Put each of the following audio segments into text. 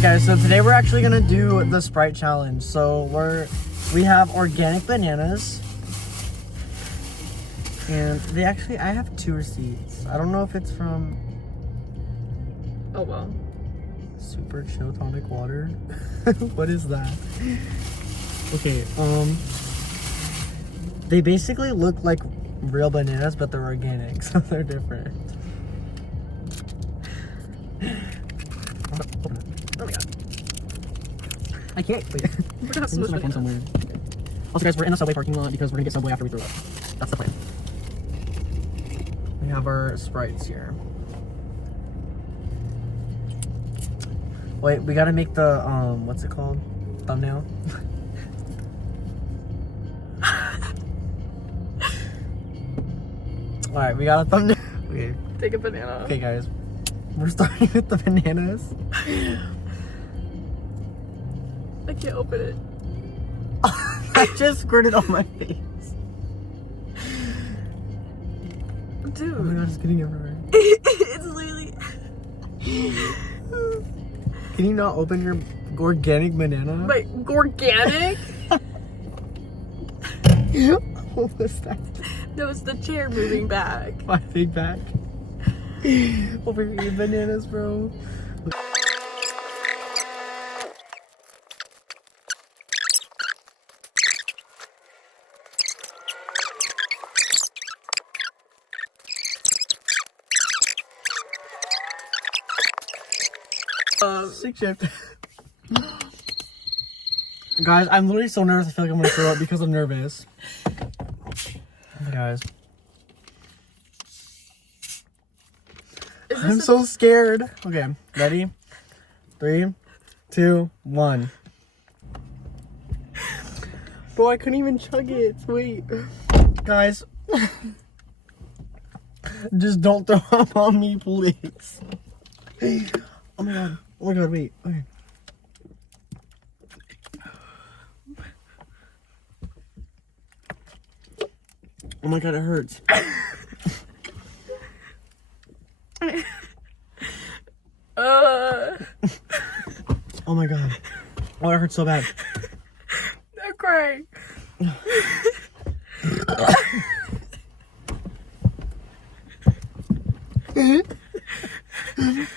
Hey guys, so today we're actually gonna do the Sprite challenge. So we have organic bananas, and I have 2 receipts. I don't know if it's from Oh well. Super Chill Tonic Water. What is that? Okay, they basically look like real bananas, but they're organic, so they're different. Oh my god. I can't. Wait. We're not supposed my to phone somewhere. Also, guys, we're in the Subway parking lot because we're gonna get Subway after we throw up. That's the plan. We have our Sprites here. Wait, we gotta make the, what's it called? Thumbnail? Alright, we got a thumbnail. Okay. Take a banana. Okay, guys. We're starting with the bananas. I can't open it. I just squirted on my face. Dude. Oh my god, it's getting everywhere. It's literally... Can you not open your organic banana? Wait, organic? What was that? No, it's the chair moving back. My big back. Over here eating bananas, bro. Sick shift. Guys, I'm literally so nervous. I feel like I'm gonna throw up because I'm nervous. Guys, I'm so scared. Okay, ready? 3, 2, 1. Bro, I couldn't even chug it. Wait, guys, just don't throw up on me, please. Oh my god. Oh my god, wait. Okay. Oh my god, it hurts. Oh my god. Oh, it hurts so bad. I'm crying.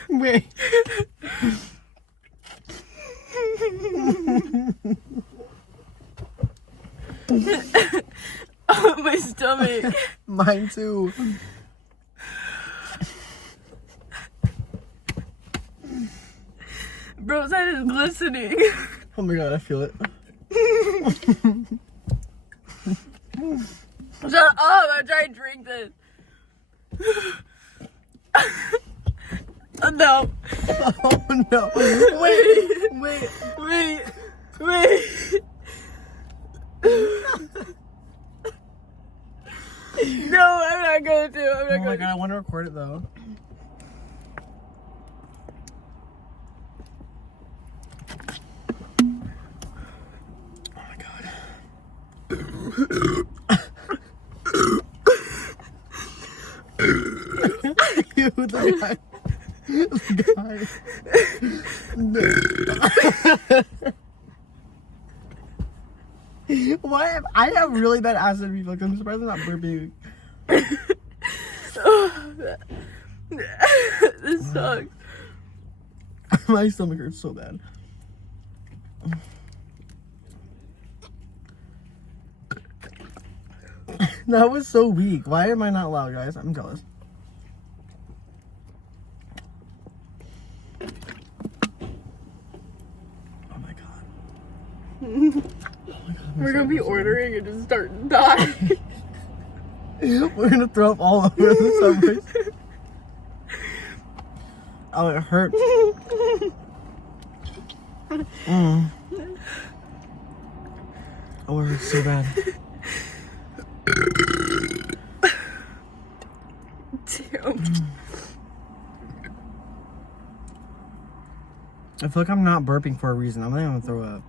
Wait. Oh, my stomach. Mine too. Bro's head is glistening. Oh my god, I feel it. Shut up, I'm trying to drink this. No. Oh no. Wait. No, I'm not going to. Oh my god, I want to record it though. Oh my god. You, the guy. The guy. Why? I have really bad acid reflux. I'm surprised I'm not burping. This sucks. My stomach hurts so bad. That was so weak. Why am I not loud, guys? I'm jealous. Oh my god. Oh my god, We're gonna be ordering and just start dying. We're gonna throw up all over the subway. Oh, it hurts. Oh, it hurts so bad. Damn. I feel like I'm not burping for a reason. I'm not gonna throw up.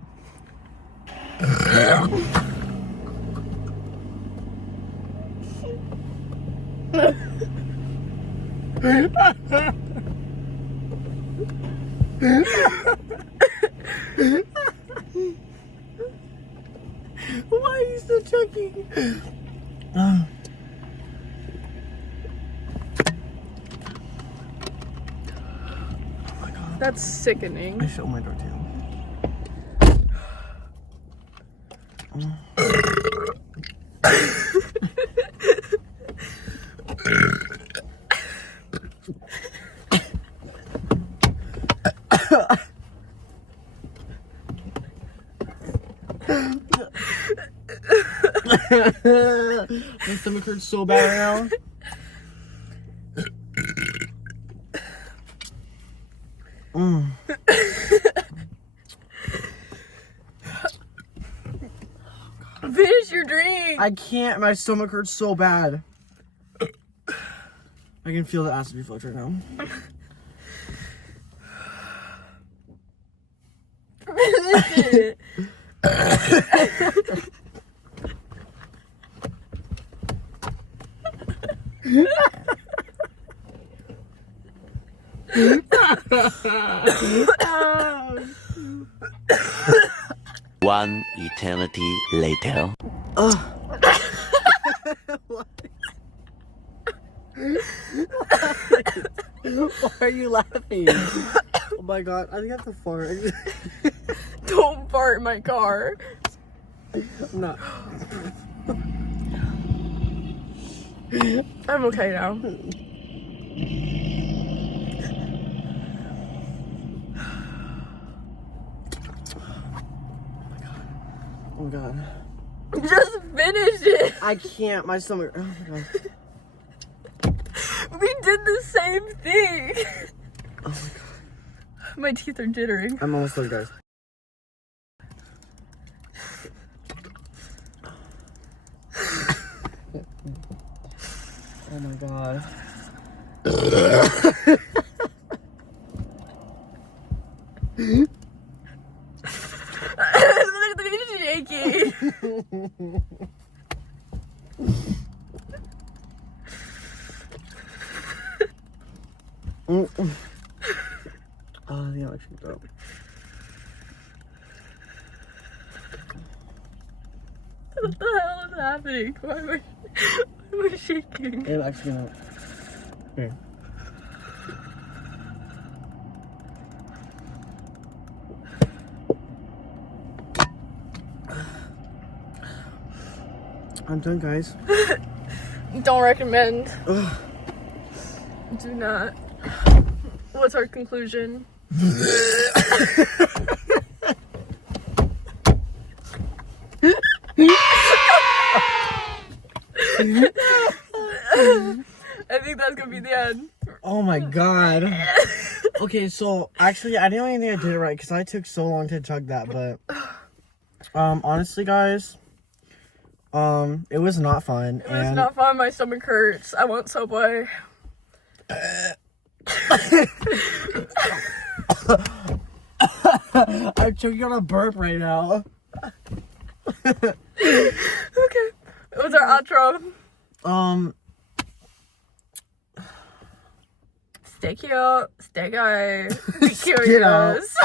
Why are you still choking? That's sickening. I shut my door too. My stomach hurts so bad right now. Finish your drink. I can't. My stomach hurts so bad. I can feel the acid reflux right now. Finish it. One eternity later. What? Why are you laughing? Oh my god, I think I have to fart. Don't fart in my car. I'm not. I'm okay now. Oh my god. Just finish it. I can't. My stomach. Oh my god. We did the same thing. Oh my god. My teeth are jittering. I'm almost done, guys. Oh my god. Look at me shaking. Oh, yeah, I should go. What the hell is happening? Why am I shaking? It actually not. Here. I'm done, guys. Don't recommend. Ugh. Do not. What's our conclusion? I think that's gonna be the end. Oh my god. Okay, so actually, I didn't even think I did it right because I took so long to chug that, but honestly, guys, it was not fun. It was not fun. My stomach hurts. I want Subway. I'm choking on a burp right now. Okay. What's our outro? Stay cute. Stay gay. Be curious.